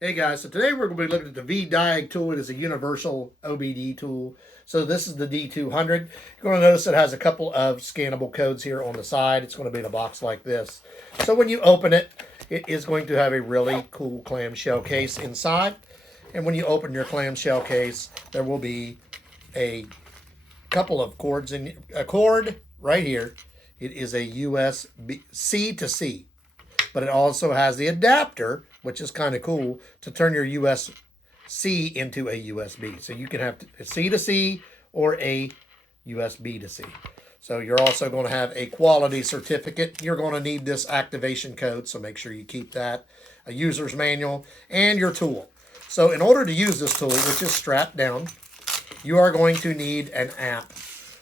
Hey guys, so today we're going to be looking at the VdiagTool tool. It is a universal OBD tool. So this is the D200. You're going to notice it has a couple of scannable codes here on the side. It's going to be in a box like this. So when you open it, it is going to have a really cool clamshell case inside. And when you open your clamshell case, there will be a couple of cords in a cord right here. It is a USB C to C, but it also has the adapter, which is kind of cool, to turn your USB-C into a USB. So you can have a C to C or a USB to C. So you're also going to have a quality certificate. You're going to need this activation code, so make sure you keep that, a user's manual, and your tool. So in order to use this tool, which is strapped down, you are going to need an app.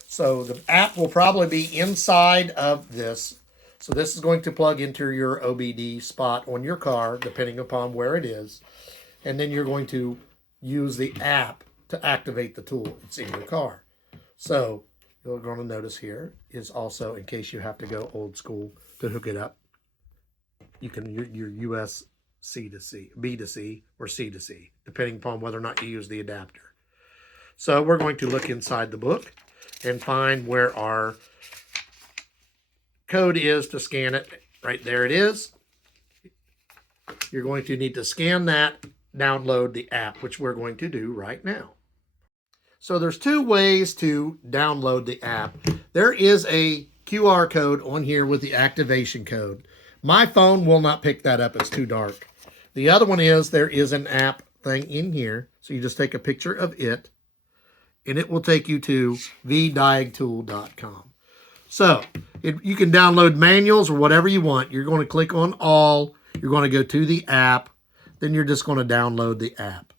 So the app will probably be inside of this. So this is going to plug into your OBD spot on your car, depending upon where it is. And then you're going to use the app to activate the tool. It's in your car. So you're going to notice here is also, in case you have to go old school to hook it up, you can your US C to C, B to C, or C to C, depending upon whether or not you use the adapter. So we're going to look inside the book and find where our code is to scan it. Right there it is. You're going to need to scan that, download the app, which we're going to do right now. So there's two ways to download the app. There is a QR code on here with the activation code. My phone will not pick that up. It's too dark. The other one is there is an app thing in here. So you just take a picture of it and it will take you to VdiagTool.com. So you can download manuals or whatever you want. You're going to click on all. You're going to go to the app. Then you're just going to download the app.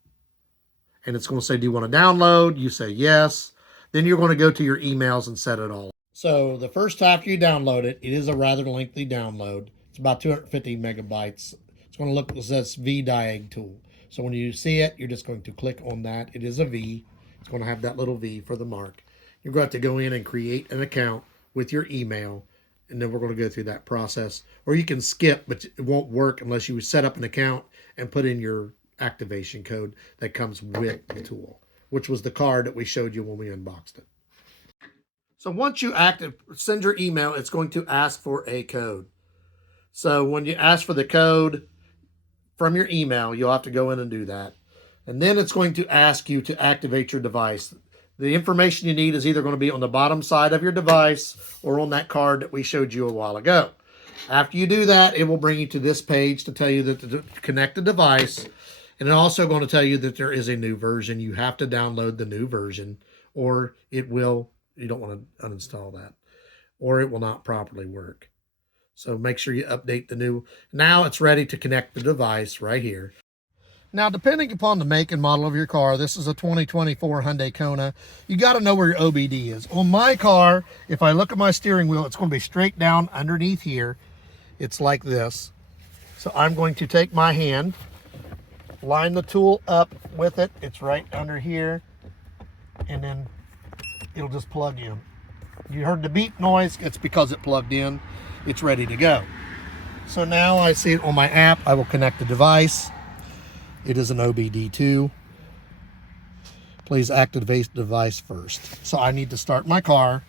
And it's going to say, do you want to download? You say yes. Then you're going to go to your emails and set it all. So the first time you download it, it is a rather lengthy download. It's about 250 megabytes. It's going to look, it says VdiagTool. So when you see it, you're just going to click on that. It is a V. It's going to have that little V for the mark. You're going to have to go in and create an account with your email, and then we're going to go through that process. Or you can skip, but it won't work unless you set up an account and put in your activation code that comes with the tool, which was the card that we showed you when we unboxed it. So once you send your email, it's going to ask for a code. So when you ask for the code from your email, you'll have to go in and do that. And then it's going to ask you to activate your device. The information you need is either going to be on the bottom side of your device or on that card that we showed you a while ago. After you do that, it will bring you to this page to tell you that to connect the device. And it's also going to tell you that there is a new version. You have to download the new version or it will, you don't want to uninstall that, or it will not properly work. So make sure you update the new. Now it's ready to connect the device right here. Now, depending upon the make and model of your car, this is a 2024 Hyundai Kona, you got to know where your OBD is. On my car, if I look at my steering wheel, it's going to be straight down underneath here. It's like this. So I'm going to take my hand, line the tool up with it. It's right under here, and then it'll just plug in. You heard the beep noise. It's because it plugged in. It's ready to go. So now I see it on my app. I will connect the device. It is an OBD2. Please activate the device first. So I need to start my car.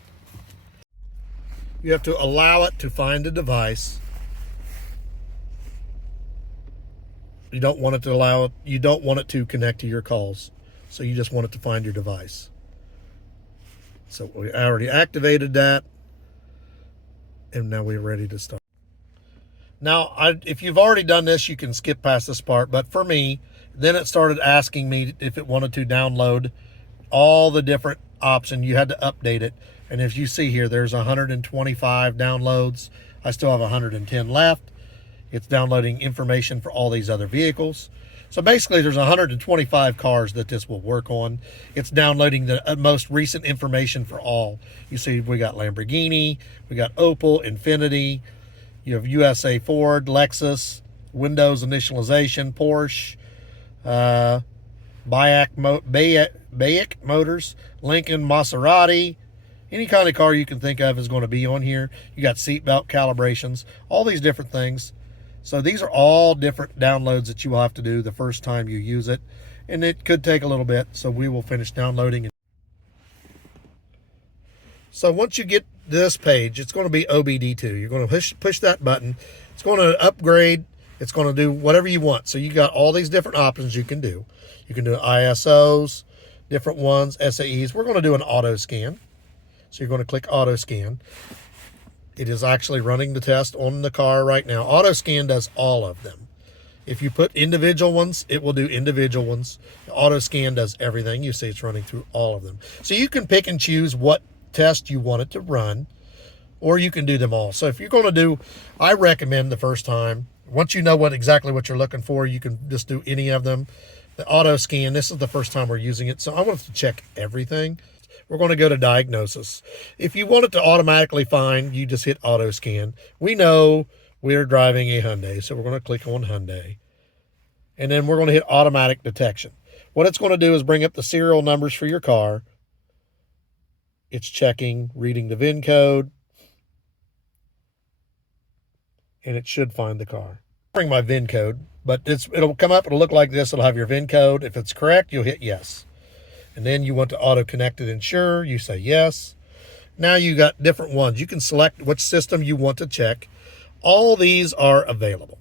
You have to allow it to find the device. You don't want it to allow it, you don't want it to connect to your calls. So you just want it to find your device. So we already activated that. And now we're ready to start. Now, if you've already done this, you can skip past this part. But for me, then it started asking me if it wanted to download all the different options. You had to update it. And as you see here, there's 125 downloads. I still have 110 left. It's downloading information for all these other vehicles. So basically, there's 125 cars that this will work on. It's downloading the most recent information for all. You see, we got Lamborghini, we got Opel, Infiniti, you have USA Ford, Lexus, Windows initialization, Porsche, Bayek Motors, Lincoln, Maserati. Any kind of car you can think of is going to be on here. You got seatbelt calibrations, all these different things. So these are all different downloads that you will have to do the first time you use it. And it could take a little bit, so we will finish downloading. So once you get this page, it's going to be OBD2. You're going to push that button. It's going to upgrade. It's going to do whatever you want. So you got all these different options you can do. You can do ISOs, different ones, SAEs. We're going to do an auto scan. So you're going to click auto scan. It is actually running the test on the car right now. Auto scan does all of them. If you put individual ones, it will do individual ones. The auto scan does everything. You see it's running through all of them. So you can pick and choose what test you want it to run, or you can do them all. So if you're going to do, I recommend the first time, once you know exactly what you're looking for, you can just do any of them. The auto scan, this is the first time we're using it, so I want to check everything. We're going to go to diagnosis. If you want it to automatically find, you just hit auto scan. We know we're driving a Hyundai, so we're going to click on Hyundai. And then we're going to hit automatic detection. What it's going to do is bring up the serial numbers for your car. It's checking, reading the VIN code, and it should find the car. Bring my VIN code, but it'll come up, it'll look like this, it'll have your VIN code. If it's correct, you'll hit yes. And then you want to auto-connect it insure, you say yes. Now you got different ones. You can select which system you want to check. All these are available.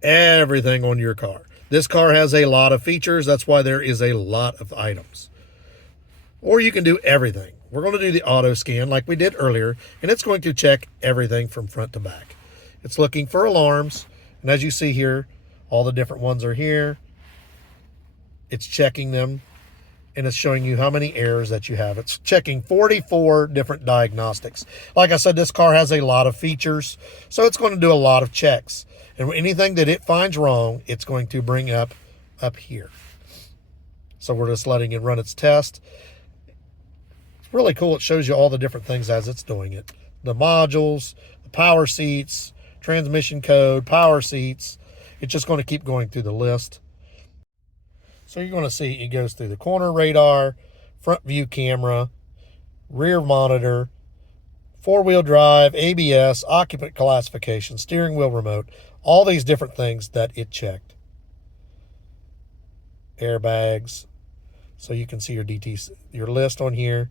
Everything on your car. This car has a lot of features, that's why there is a lot of items. Or you can do everything. We're going to do the auto scan like we did earlier, and it's going to check everything from front to back. It's looking for alarms, and as you see here, all the different ones are here. It's checking them, and it's showing you how many errors that you have. It's checking 44 different diagnostics. Like I said, this car has a lot of features, so it's going to do a lot of checks. And anything that it finds wrong, it's going to bring up here. So we're just letting it run its test. It's really cool. It shows you all the different things as it's doing it. The modules, the power seats, transmission code, power seats. It's just going to keep going through the list. So you're going to see it goes through the corner radar, front view camera, rear monitor, four-wheel drive, ABS, occupant classification, steering wheel remote, all these different things that it checked. Airbags. So you can see your list on here.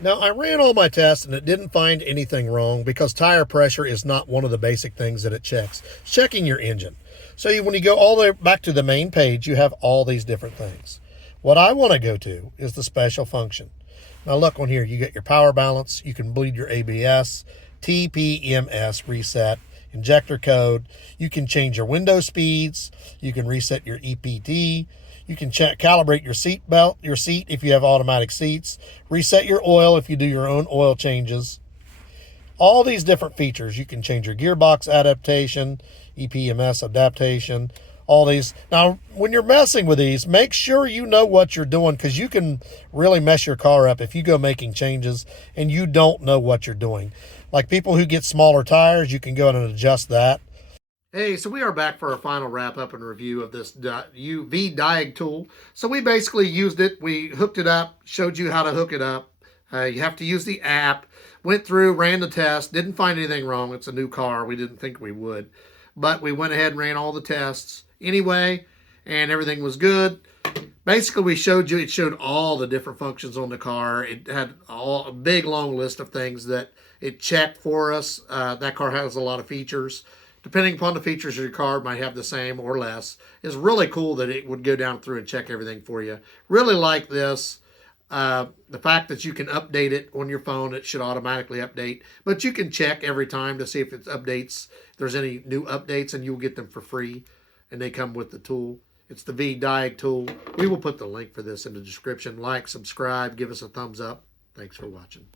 Now, I ran all my tests and it didn't find anything wrong because tire pressure is not one of the basic things that it checks. It's checking your engine. So when you go all the way back to the main page, you have all these different things. What I want to go to is the special function. Now look on here, you get your power balance, you can bleed your ABS, TPMS reset, injector code, you can change your window speeds, you can reset your EPD, you can calibrate your seat belt, your seat if you have automatic seats, reset your oil if you do your own oil changes. All these different features. You can change your gearbox adaptation, EPMS adaptation, all these. Now, when you're messing with these, make sure you know what you're doing because you can really mess your car up if you go making changes and you don't know what you're doing. Like people who get smaller tires, you can go in and adjust that. Hey, so we are back for our final wrap-up and review of this VdiagTool. So we basically used it. We hooked it up, showed you how to hook it up. You have to use the app. Went through, ran the test, didn't find anything wrong. It's a new car. We didn't think we would. But we went ahead and ran all the tests anyway, and everything was good. Basically, we showed you, it showed all the different functions on the car. It had a big, long list of things that it checked for us. That car has a lot of features. Depending upon the features of your car, it might have the same or less. It's really cool that it would go down through and check everything for you. Really like this. The fact that you can update it on your phone, it should automatically update. But you can check every time to see if it updates, if there's any new updates, and you'll get them for free. And they come with the tool. It's the VdiagTool. We will put the link for this in the description. Like, subscribe, give us a thumbs up. Thanks for watching.